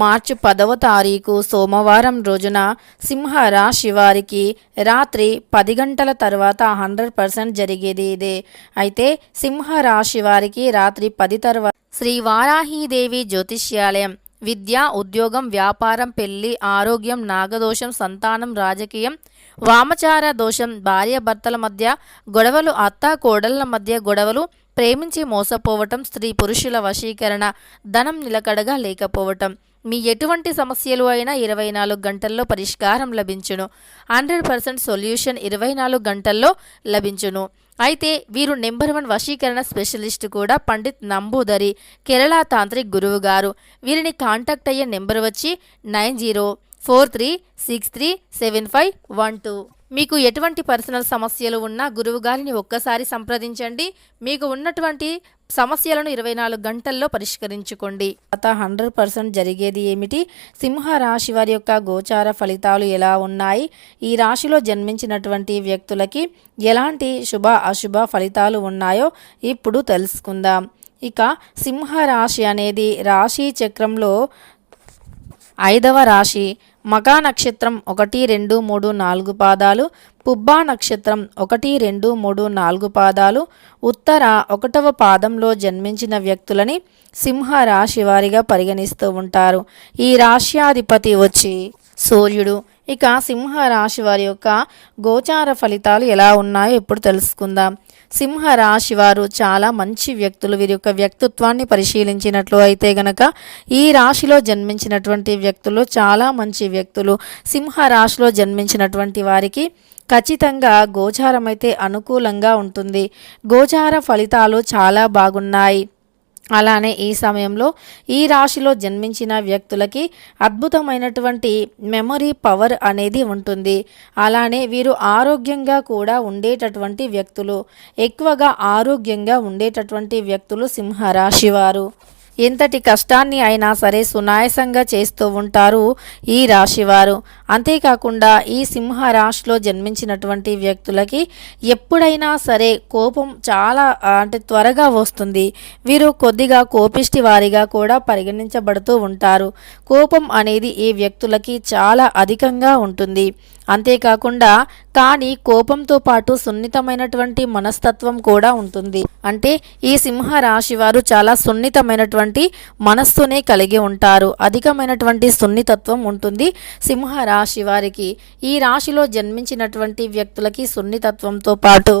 మార్చి 10వ తారీఖు సోమవారం రోజున సింహరాశి వారికి రాత్రి 10 గంటల తర్వాత 100% జరిగేది ఇదే. అయితే సింహరాశి వారికి రాత్రి 10 తర్వాత శ్రీ వారాహీదేవి జ్యోతిష్యాలయం విద్య, ఉద్యోగం, వ్యాపారం, పెళ్లి, ఆరోగ్యం, నాగదోషం, సంతానం, రాజకీయం, వామచార దోషం, భార్యాభర్తల మధ్య గొడవలు, అత్త కోడళ్ల మధ్య గొడవలు, ప్రేమించి మోసపోవటం, స్త్రీ పురుషుల వశీకరణ, ధనం నిలకడగా లేకపోవటం, మీ ఎటువంటి సమస్యలు అయినా 24 గంటల్లో పరిష్కారం లభించును. 100% సొల్యూషన్ 24 గంటల్లో లభించును. అయితే వీరు నెంబర్ 1 వశీకరణ స్పెషలిస్ట్ కూడా పండిత్ నంబూదరి, కేరళ తాంత్రిక్ గురువు గారు. వీరిని కాంటాక్ట్ అయ్యే నెంబర్ వచ్చి 9043637512. మీకు ఎటువంటి పర్సనల్ సమస్యలు ఉన్నా గురువు గారిని ఒక్కసారి సంప్రదించండి. మీకు ఉన్నటువంటి సమస్యలను 24 గంటల్లో పరిష్కరించుకోండి. 100% జరిగేది ఏమిటి? సింహరాశి వారి యొక్క గోచార ఫలితాలు ఎలా ఉన్నాయి? ఈ రాశిలో జన్మించినటువంటి వ్యక్తులకి ఎలాంటి శుభ అశుభ ఫలితాలు ఉన్నాయో ఇప్పుడు తెలుసుకుందాం. ఇక సింహరాశి అనేది రాశి చక్రంలో 5వ రాశి. మఖా నక్షత్రం 1, 2, 3, 4 పాదాలు, పుబ్బా నక్షత్రం 1, 2, 3, 4 పాదాలు, ఉత్తర 1వ పాదంలో జన్మించిన వ్యక్తులని సింహరాశి వారిగా పరిగణిస్తూ ఉంటారు. ఈ రాశ్యాధిపతి వచ్చి సూర్యుడు. ఇక సింహరాశి వారి యొక్క గోచార ఫలితాలు ఎలా ఉన్నాయో ఇప్పుడు తెలుసుకుందాం. సింహరాశి వారు చాలా మంచి వ్యక్తులు. వీరి యొక్క వ్యక్తిత్వాన్ని పరిశీలించినట్లు అయితే గనక ఈ రాశిలో జన్మించినటువంటి వ్యక్తులు చాలా మంచి వ్యక్తులు. సింహరాశిలో జన్మించినటువంటి వారికి ఖచ్చితంగా గోచారం అయితే అనుకూలంగా ఉంటుంది. గోచార ఫలితాలు చాలా బాగున్నాయి. అలానే ఈ సమయంలో ఈ రాశిలో జన్మించిన వ్యక్తులకి అద్భుతమైనటువంటి మెమరీ పవర్ అనేది ఉంటుంది. అలానే వీరు ఆరోగ్యంగా కూడా ఉండేటటువంటి వ్యక్తులు. ఎక్కువగా ఆరోగ్యంగా ఉండేటటువంటి వ్యక్తులు సింహరాశి వారు. ఎంతటి కష్టాన్ని అయినా సరే సునాయాసంగా చేస్తూ ఉంటారు ఈ రాశివారు. అంతేకాకుండా ఈ సింహరాశిలో జన్మించినటువంటి వ్యక్తులకి ఎప్పుడైనా సరే కోపం చాలా త్వరగా వస్తుంది. వీరు కొద్దిగా కోపిష్టి వారిగా కూడా పరిగణించబడుతూ ఉంటారు. కోపం అనేది ఈ వ్యక్తులకి చాలా అధికంగా ఉంటుంది. అంతేకాకుండా కానీ కోపంతో పాటు సున్నితమైనటువంటి మనస్తత్వం కూడా ఉంటుంది. అంటే ఈ సింహరాశి వారు చాలా సున్నితమైనటువంటి మనస్సునే కలిగి ఉంటారు. అధికమైనటువంటి సున్నితత్వం ఉంటుంది సింహరాశి వారికి. ఈ రాశిలో జన్మించినటువంటి వ్యక్తులకి సున్నితత్వంతో పాటు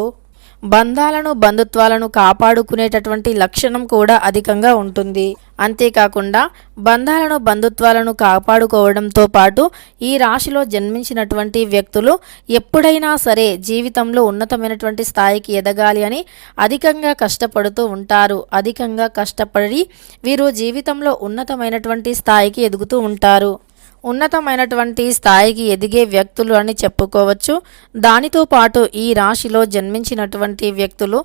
బంధాలను, బంధుత్వాలను కాపాడుకునేటటువంటి లక్షణం కూడా అధికంగా ఉంటుంది. అంతేకాకుండా బంధాలను, బంధుత్వాలను కాపాడుకోవడంతో పాటు ఈ రాశిలో జన్మించినటువంటి వ్యక్తులు ఎప్పుడైనా సరే జీవితంలో ఉన్నతమైనటువంటి స్థాయికి ఎదగాలి అని అధికంగా కష్టపడుతూ ఉంటారు. అధికంగా కష్టపడి వీరు జీవితంలో ఉన్నతమైనటువంటి స్థాయికి ఎదుగుతూ ఉంటారు. ఉన్నతమైనటువంటి స్థాయికి ఎదిగే వ్యక్తులు అని చెప్పుకోవచ్చు. దానితో పాటు ఈ రాశిలో జన్మించినటువంటి వ్యక్తులు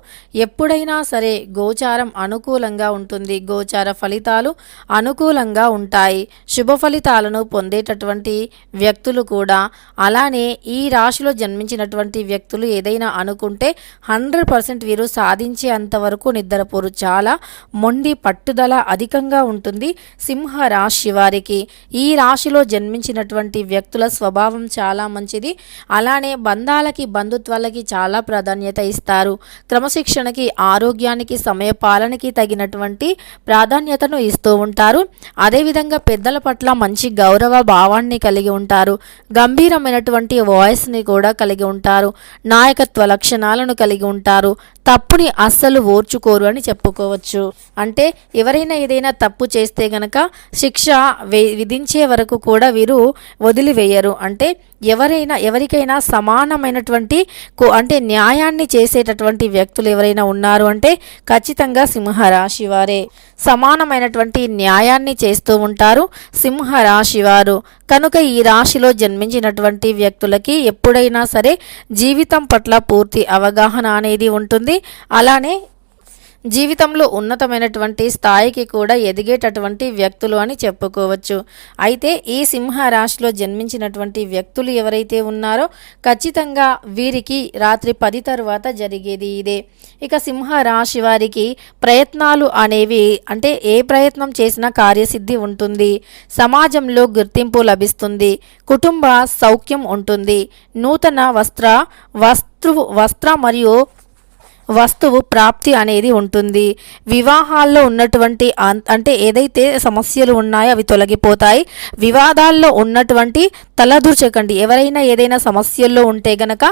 ఎప్పుడైనా సరే గోచారం అనుకూలంగా ఉంటుంది. గోచార ఫలితాలు అనుకూలంగా ఉంటాయి. శుభ ఫలితాలను పొందేటటువంటి వ్యక్తులు కూడా. అలానే ఈ రాశిలో జన్మించినటువంటి వ్యక్తులు ఏదైనా అనుకుంటే 100% వీరు సాధించే అంతవరకు నిద్రపోరు. చాలా మొండి పట్టుదల అధికంగా ఉంటుంది సింహ రాశి వారికి. ఈ రాశిలో జన్మించినటువంటి వ్యక్తుల స్వభావం చాలా మంచిది. అలానే బంధాలకి, బంధుత్వాలకి చాలా ప్రాధాన్యత ఇస్తారు. క్రమశిక్షణకి, ఆరోగ్యానికి, సమయపాలనకి తగినటువంటి ప్రాధాన్యతను ఇస్తూ ఉంటారు. అదేవిధంగా పెద్దల పట్ల మంచి గౌరవ భావాన్ని కలిగి ఉంటారు. గంభీరమైనటువంటి వాయిస్ని కూడా కలిగి ఉంటారు. నాయకత్వ లక్షణాలను కలిగి ఉంటారు. తప్పుని అస్సలు ఓర్చుకోరు అని చెప్పుకోవచ్చు. అంటే ఎవరైనా ఏదైనా తప్పు చేస్తే గనక శిక్ష విధించే వరకు కూడా వీరు వదిలివేయరు. అంటే ఎవరికైనా సమానమైనటువంటి అంటే న్యాయాన్ని చేసేటటువంటి వ్యక్తులు ఎవరైనా ఉన్నారు అంటే ఖచ్చితంగా సింహరాశి వారే. సమానమైనటువంటి న్యాయాన్ని చేస్తూ ఉంటారు సింహరాశి వారు. కనుక ఈ రాశిలో జన్మించినటువంటి వ్యక్తులకి ఎప్పుడైనా సరే జీవితం పట్ల పూర్తి అవగాహన అనేది ఉంటుంది. అలానే జీవితంలో ఉన్నతమైనటువంటి స్థాయికి కూడా ఎదిగేటటువంటి వ్యక్తులు అని చెప్పుకోవచ్చు. అయితే ఈ సింహ రాశిలో జన్మించినటువంటి వ్యక్తులు ఎవరైతే ఉన్నారో ఖచ్చితంగా వీరికి రాత్రి 10 తర్వాత జరిగేది ఇదే. ఇక సింహ రాశి వారికి ప్రయత్నాలు అనేవి అంటే ఏ ప్రయత్నం చేసినా కార్యసిద్ధి ఉంటుంది, సమాజంలో గుర్తింపు లభిస్తుంది, కుటుంబ సౌఖ్యం ఉంటుంది, నూతన వస్త్ర మరియు వస్తువు ప్రాప్తి అనేది ఉంటుంది. వివాహాల్లో ఉన్నటువంటి అంటే ఏదైతే సమస్యలు ఉన్నాయో అవి తొలగిపోతాయి. వివాదాల్లో ఉన్నటువంటి తలదూర్చకండి. ఎవరైనా ఏదైనా సమస్యల్లో ఉంటే గనక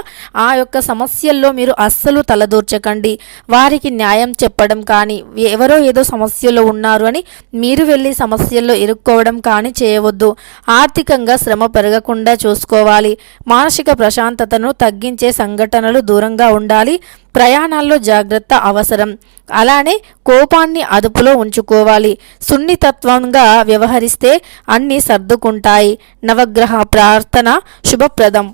ఆ యొక్క సమస్యల్లో మీరు అస్సలు తలదూర్చకండి. వారికి న్యాయం చెప్పడం కానీ, ఎవరో ఏదో సమస్యలో ఉన్నారు అని మీరు వెళ్ళి సమస్యల్లో ఇరుక్కోవడం కానీ చేయవద్దు. ఆర్థికంగా శ్రమ పెరగకుండా చూసుకోవాలి. మానసిక ప్రశాంతతను తగ్గించే సంఘటనలు దూరంగా ఉండాలి. ప్రయాణాల్లో జాగ్రత్త అవసరం. అలానే కోపాన్ని అదుపులో ఉంచుకోవాలి. సున్నితత్వంగా వ్యవహరిస్తే అన్నీ సర్దుకుంటాయి. నవగ్రహ ప్రార్థన శుభప్రదం.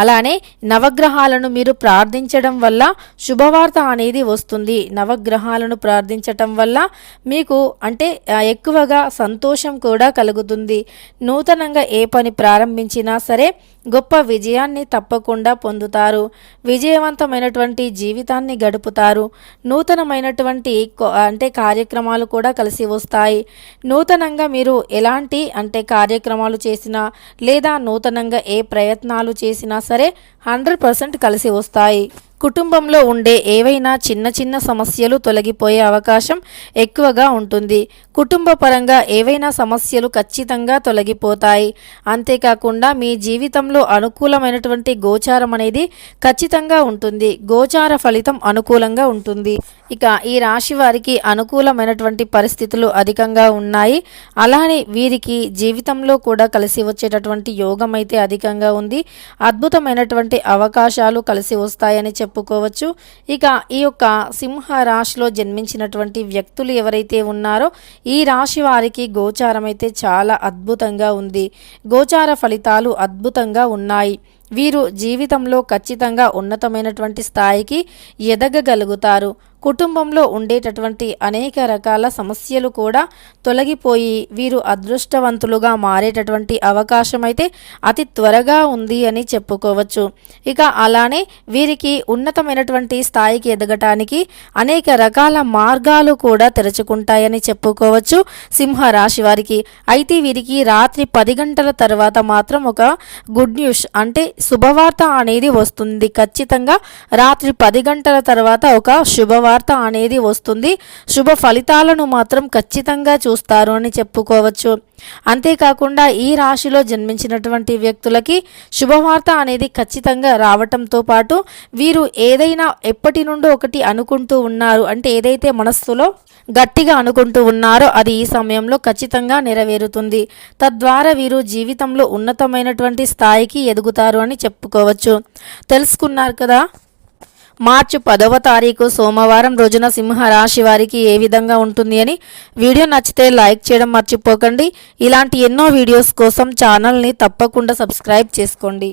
అలానే నవగ్రహాలను మీరు ప్రార్థించడం వల్ల శుభవార్త అనేది వస్తుంది. నవగ్రహాలను ప్రార్థించటం వల్ల మీకు అంటే ఎక్కువగా సంతోషం కూడా కలుగుతుంది. నూతనంగా ఏ పని ప్రారంభించినా సరే గొప్ప విజయాన్ని తప్పకుండా పొందుతారు. విజయవంతమైనటువంటి జీవితాన్ని గడుపుతారు. నూతనమైనటువంటి అంటే కార్యక్రమాలు కూడా కలిసి వస్తాయి. నూతనంగా మీరు ఎలాంటి అంటే కార్యక్రమాలు చేసినా లేదా నూతనంగా ఏ ప్రయత్నాలు చేసినా సరే 100% కలిసి వస్తాయి. కుటుంబంలో ఉండే ఏవైనా చిన్న చిన్న సమస్యలు తొలగిపోయే అవకాశం ఎక్కువగా ఉంటుంది. కుటుంబ పరంగా ఏవైనా సమస్యలు ఖచ్చితంగా తొలగిపోతాయి. అంతేకాకుండా మీ జీవితంలో అనుకూలమైనటువంటి గోచారం అనేది ఖచ్చితంగా ఉంటుంది. గోచార ఫలితం అనుకూలంగా ఉంటుంది. ఇక ఈ రాశి వారికి అనుకూలమైనటువంటి పరిస్థితులు అధికంగా ఉన్నాయి. అలానే వీరికి జీవితంలో కూడా కలిసి వచ్చేటటువంటి యోగం అయితే అధికంగా ఉంది. అద్భుతమైనటువంటి అవకాశాలు కలిసి వస్తాయని చెప్పుకోవచ్చు. ఇక ఈ యొక్క సింహ రాశిలో జన్మించినటువంటి వ్యక్తులు ఎవరైతే ఉన్నారో ఈ రాశి వారికి గోచారం అయితే చాలా అద్భుతంగా ఉంది. గోచార ఫలితాలు అద్భుతంగా ఉన్నాయి. వీరు జీవితంలో ఖచ్చితంగా ఉన్నతమైనటువంటి స్థాయికి ఎదగగలుగుతారు. కుటుంబంలో ఉండేటటువంటి అనేక రకాల సమస్యలు కూడా తొలగిపోయి వీరు అదృష్టవంతులుగా మారేటటువంటి అవకాశం అయితే అతి త్వరగా ఉంది అని చెప్పుకోవచ్చు. ఇక అలానే వీరికి ఉన్నతమైనటువంటి స్థాయికి ఎదగటానికి అనేక రకాల మార్గాలు కూడా తెరుచుకుంటాయని చెప్పుకోవచ్చు సింహ రాశి వారికి. అయితే వీరికి రాత్రి 10 గంటల తర్వాత మాత్రం ఒక గుడ్ న్యూస్ అంటే శుభవార్త అనేది వస్తుంది. ఖచ్చితంగా రాత్రి 10 గంటల తర్వాత ఒక శుభవార్త అనేది వస్తుంది. శుభ ఫలితాలను మాత్రం ఖచ్చితంగా చూస్తారు అని చెప్పుకోవచ్చు. అంతేకాకుండా ఈ రాశిలో జన్మించినటువంటి వ్యక్తులకి శుభవార్త అనేది ఖచ్చితంగా రావటంతో పాటు వీరు ఏదైనా ఎప్పటి నుండో ఒకటి అనుకుంటూ ఉన్నారు అంటే ఏదైతే మనస్సులో గట్టిగా అనుకుంటూ ఉన్నారో అది ఈ సమయంలో ఖచ్చితంగా నెరవేరుతుంది. తద్వారా వీరు జీవితంలో ఉన్నతమైనటువంటి స్థాయికి ఎదుగుతారు అని చెప్పుకోవచ్చు. తెలుసుకున్నారు కదా మార్చి 10వ తారీఖు సోమవారం రోజున సింహ రాశి వారికి ఏ విధంగా ఉంటుంది అని. వీడియో నచ్చితే లైక్ చేయడం మర్చిపోకండి. ఇలాంటి ఎన్నో వీడియోస్ కోసం ఛానల్ని తప్పకుండా సబ్స్క్రైబ్ చేసుకోండి.